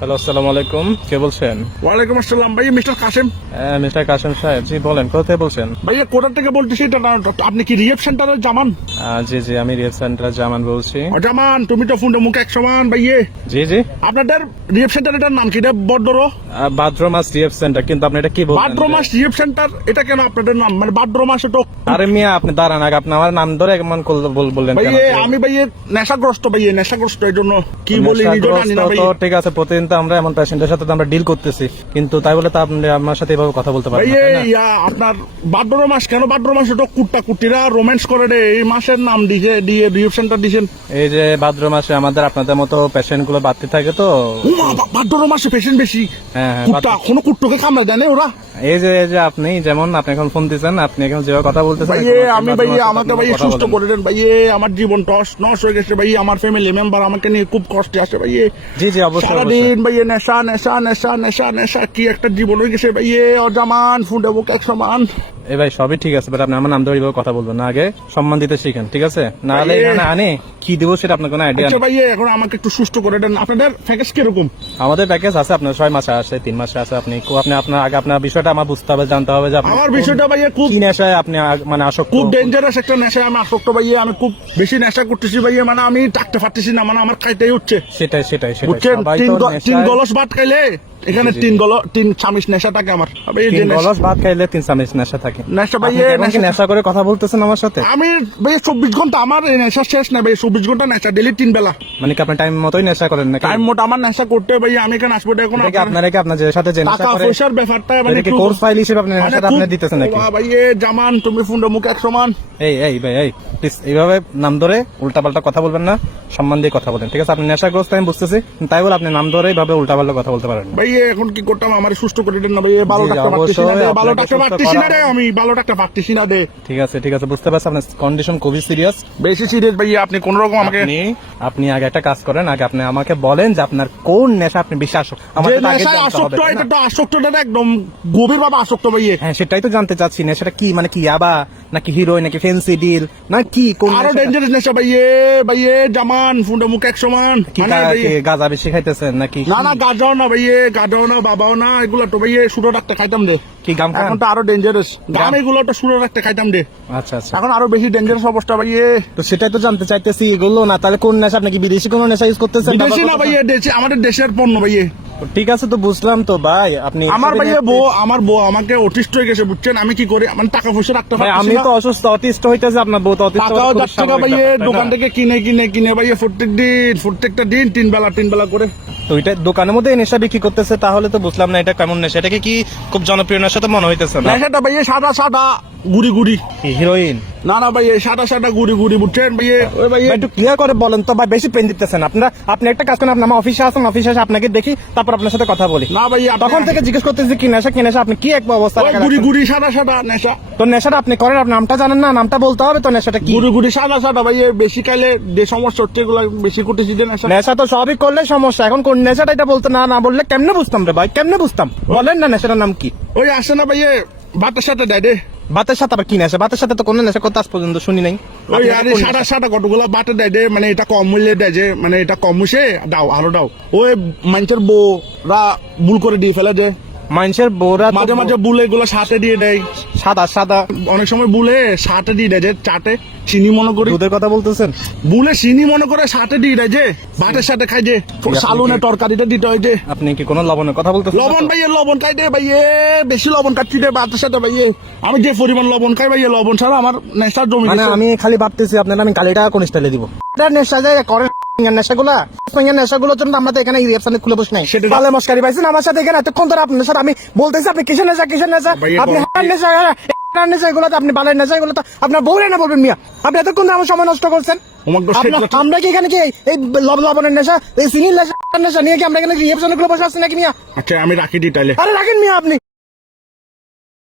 Hello, আসসালামু আলাইকুম। কে বলছেন? ওয়ালাইকুম আসসালাম ভাই, মিস্টার কাসেম। হ্যাঁ, মিস্টার কাসেম সাহেব, জি বলেন, কোথায় বলছেন? ভাইয়া কোথা থেকে বলতেছি এটা না, আপনি কি রিহেব সেন্টারের জামান? জি জি, আমি রিহেব সেন্টার জামান বলছি। ও জামান, তুমি তো ফোনটা মুখে এক সমান ভাইয়ে। জি জি, আপনাদের রিহেব সেন্টারের নাম কি? এটা বড্ডরো বাদ্রমাস রিহেব সেন্টার, কিন্তু আপনি এটা কি বলছেন? বাড্রোমাস রিহেব সেন্টার, এটা কেন আপনাদের নাম? মানে বাড্রোমাস এটা? আরে মিয়া, আপনি দাঁড়ান আগে, আপনি আমার নাম ধরে এমন বললেন কেন? ভাইয়ে আমি ভাইয়ে নেশাগ্রস্ত, ভাইয়ে নেশাগ্রস্ত, এই জন্য কি বলি নিজেও জানি না তো ভাইয়ে। ঠিক আছে, প্রতিদিন তো আমরা এমন পেশেন্টের সাথে তো আমরা ডিল করতেছি, কিন্তু তাই বলে তো আপনি আমার সাথে এভাবে কথা বলতে পারেন না, ভাইয়ে তাই না? ইয়া আপনার বাড্রোমাস কেন? বাড্রোমাস এটা কুট্টা কুটিরা রোম্যান্স করে রে, এই মাসের নাম দিয়ে দিয়ে রিহেব সেন্টার দিয়েছেন। এই যে ভাদ্র মাসে আমাদের আপনাদের মতো পেশেন্ট গুলো বাড়তে থাকে তো। বাড্রোমাসে পেশেন্ট বেশি। হ্যাঁ হ্যাঁ, কুট্টা কোনো কুট্টোকে কামড়া দেয় না ওরা। এই যে আপনি যেমন আপনি এখন ফোন দিচ্ছেন, আপনি এখন যেভাবে কথা বলতেছেন, ভাইয়ে এখন আমি ভাদ্র ভাইয়ে মাসে আমাকে আপনি ভাইয়ে কথা সুস্থ বলেন। করে দেন ভাইয়ে, আমার জীবন নষ্ট হয়ে গেছে ভাইয়ে, আমার ফ্যামিলি মেম্বার আমাকে নিয়ে খুব কষ্টে আছে ভাইয়ে। জি জি, অবশ্যই অবশ্যই। সারাদিন ভাইয়ে নেশা নেশা নেশা নেশা নেশা, কি একটা জীবন হয়ে গেছে ভাইয়ে। অজামান ফুটে বুক এক সমান। এই ভাই, সবই ঠিক আছে, বাট আপনি আমার নাম ধরে এইভাবে কথা বলবেন না, আগে সম্মান দিতে শিখেন, ঠিক আছে? না হলে ভাইয়ে। এখানে আনে কি দিব সেটা আপনার কোনো আইডিয়া আচ্ছা নেই। ভাইয়ে, এখন আমাকে একটু সুস্থ করে দেন। আপনাদের প্যাকেজ কিরকম? আমাদের প্যাকেজ আছে, আপনার 6 মাসে আসে, 3 মাসে আছে। আপনি আপনার আগে আপনার বিষয়টা আমার বুঝতে হবে, জানতে হবে যে আপনি আমার বিষয়টা ভাইয়ে খুব কি নেশায় আপনি মানে আসক্ত। খুব ডেঞ্জারাস একটা নেশায় আমি আসক্ত ভাইয়ে। আমি খুব বেশি নেশা করতেছি ভাইয়ে, মানে আমি থাকতে পারতেছি না, মানে আমার খাইতেই হচ্ছে। সেটাই সেটাই সেটাই, বুঝছেন, সবাই তিন তো তিন নেশায়- গলস ভাত খাইলে এখানে জি, জি, তিন চামিচ নেশা থাকে আমার ভাইয়ে। যে 3 নেশা- গলস ভাত খাইলে 3 চামচ নেশা থাকে। নেশা আপনি ভাইয়ে, কি এখন কি নেশা- নেশা করে কথা বলতেছেন আমার সাথে? আমি ভাই 24 ঘন্টা আমার এই নেশা শেষ নাই ভাই। 24 ঘন্টা নেশা, ডেলি 3 বেলা মানে কি আপনি টাইম মতোই নেশা করেন নাকি? টাইম মোট আমার নেশা করতে ভাই। আমি এখানে আসবো এখন এটা কি আপনার যে সাথে যে নেশা টাকা করে, পয়সার ব্যাপারটা মানে এটা কি কোর্স ফাইল হিসেবে আপনি নেশাটা আপনি দিতেছেন নাকি? ভাই জামান, তুমি ফোনটা মুখে এক সমান। এই ভাই, প্লিজ এইভাবে নাম ধরে উল্টাপাল্টা কথা বলবেন না, সম্মান দিয়ে কথা বলেন, ঠিক আছে? আপনি নেশাগ্রস্ত আমি বুঝতেছি, তাই বলে আপনি নাম ধরে এইভাবে উল্টাপাল্টা কথা বলতে পারেন না। ভাই এখন কি করতাম? আমার সুস্থ করে দেন না ভাই। ভালো জি, ডাক্তার পাচ্ছি না অবশ্যই রে, ভালো আপনাকে ডাক্তার সুস্থ পাচ্ছি না করা রে, আমি ভালো ডাক্তার পাচ্ছি না রে। ঠিক আছে, বুঝতে পারছি আপনার কন্ডিশন খুবই সিরিয়াস। বেশি সিরিয়াস ভাই। আপনি কোন রকম আমাকে আপনি আগে একটা কাজ করেন, আগে আপনি আমাকে বলেন যে আপনার কোন নেশা আপনি বেশি আসক্ত। যে আমাকে তো আগে নেশায় জানতে আসক্ত, হবে, তাই এটা না? তো আসক্তটা একদম গভীর ভাবে আসক্ত ভাইয়ে। হ্যাঁ, সেটাই তো জানতে চাচ্ছি, নেশাটা কি, মানে কি ইয়াবা নাকি হিরোইন নাকি ফেন্সি ডিল না কি, কোন আরো নেশাটা? ডেঞ্জারাস নেশা ভাইয়ে জামান, ফোনটা মুখে এক সমান। কি মানে ভাইয়ে, গাঁজা বেশি খাইতেছেন নাকি? না গাজাও না ভাইয়ে, গাজাও না বাবাও না, এগুলো তো ভাইয়ে শুরু রাখতে খাইতাম রে। কি গাম খান? এখন তো আরো ডেঞ্জারাস গাম, এগুলো তো শুরু রাখতে খাইতাম রে। আচ্ছা, এখন আরো বেশি ডেঞ্জারাস অবস্থা ভাইয়ে। তো সেটাই তো জানতে চাইতেছি, এগুলো না তাহলে কোন নেশা, আপনি কি বিদেশি কোন নেশা ইউজ করতেছেন? বিদেশি না ভাইয়ে, আমাদের দেশের পণ্য ভাইয়ে। ঠিক আছে, তো বুঝলাম তো ভাই, আপনি আমার ভাইয়ে আমার বউ আমাকে অটিস্ট হয়ে গেছে, বুঝছেন? আমি কি করি, মানে টাকা পয়সা রাখতে ভাই, পারছি আমি না। তো অসুস্থ, অতিষ্ঠ হইতেছে, আপনার বউ তো অতিষ্ঠ হওয়া টাকাও খুবই যাচ্ছে না স্বাভাবিক ভাইয়ে, ব্যাপার, তাই দোকান না? থেকে কিনে ভাইয়ে প্রত্যেকটা দিন 3 বেলা করে। তো ওইটা দোকানের মধ্যে এই নেশা বিক্রি করতেছে, তাহলে তো বুঝলাম না এটা কেমন নেশা। এটাকে কি খুব জনপ্রিয় নেশা তো মনে হইতেছে না? নেশাটা ভাইয়ে সাদা গুড়ি। হিরোইন? না ভাইয়ে সাদা গুড়ি, বুঝছেন ভাইয়ে? ওই ভাইয়ে ভাই, একটু ক্লিয়ার করে বলেন তো ভাই, বেশি পেন দিতেছেন আপনি একটা কাজ করেন, আপনি আমার অফিসে আসুন, অফিসে এসে আপনাকে দেখি, তারপর আপনার সাথে কথা বলি। না ভাইয়ে, তখন থেকে জিজ্ঞেস করতেছি কি নেশা, আপনি কি এক অবস্থা ওই রাখা রাখছেন? গুড়ি সাদা নেশা। তো নেশাটা আপনি করেন, আপনার নামটা জানেন না, নামটা বলতে হবে তো। নেশাটা কি? গুড়ি সাদা ভাইয়ে, বেশি খাইলে যে সমস্যা হচ্ছে এগুলো বেশি করতেছি যে নেশা। নেশা তো সবই করলে সমস্যা, এখন কোন নেশাটা এটা বলতে না বললে কেমনে বুঝতাম রে ভাই, কেমনে বুঝতাম? বলেন না নেশাটার নাম কি? ওই আসে না ভাইয়ে, ভাতের সাথে দেয় রে। ভাতের সাথে আবার কি নেশা? ভাতের সাথে তো কোনো নেশা করতে আজ পর্যন্ত শুনি নাই। ওই আপনার আরে কোন নেশা? সাদা কতগুলো বাটে দেয় রে, মানে এটা কম মূল্যে দেয় যে, মানে এটা কম মুসে আরো দাও। ওই মানুষের বউরা ভুল করে দিয়ে ফেলে যে, মানুষের বউরা তো মাঝে বুলে এগুলো সাথে দিয়ে দেয়। সাদা অনেক সময় বুলে সাথে দিয়ে দেয় যে, চাটে চিনি মনে করি, দুধের কথা বলতেছেন? বুলে চিনি মনে করে সাথে দিয়ে দেয় যে, ভাতের সাথে খাই যে, সালুনে তরকারিটা দিতে হয় যে। আপনি কি কোনো লবণের কথা বলতেছেন? লবণ ভাইয়ে, লবণ খাই দে ভাইয়ে, বেশি লবণ খাচ্ছি রে ভাতের সাথে ভাইয়ে। আমি যে পরিমাণ লবণ খাই ভাইয়ে, লবণ ছাড়া আমার নেশা জমি মানে গেছে। আমি খালি ভাবতেছি আপনার আমি গালিটা কোন স্টাইলে দিব। নেশা যায় করেন নেশাগুলোর জন্য আমরা তো এখানে রিসেপশনে খুলে বসে নাই। সেটা- তাহলে মস্কারি পাইছেন আমার সাথে এখানে এতক্ষণ ধরে আপনার সাথে আমি বলতেছি আপনি কিসের নেশা ভাইয়া, আপনি হারার নেশা এগুলো তো আপনি বালের নেশা এগুলো তো আপনার বউরে না বলবেন মিয়া। আপনি এতক্ষণ ধরে আমার সময় নষ্ট করছেন। আমরা কি এখানে কি এই লবণের নেশা, এই চিনির নেশা নিয়ে কি আমরা এখানে রিসেপশনে খুলে বসে আসছি নাকি মিয়া? আচ্ছা আমি রাখি দিই তাইলে। আরে রাখেন মিয়া আপনি।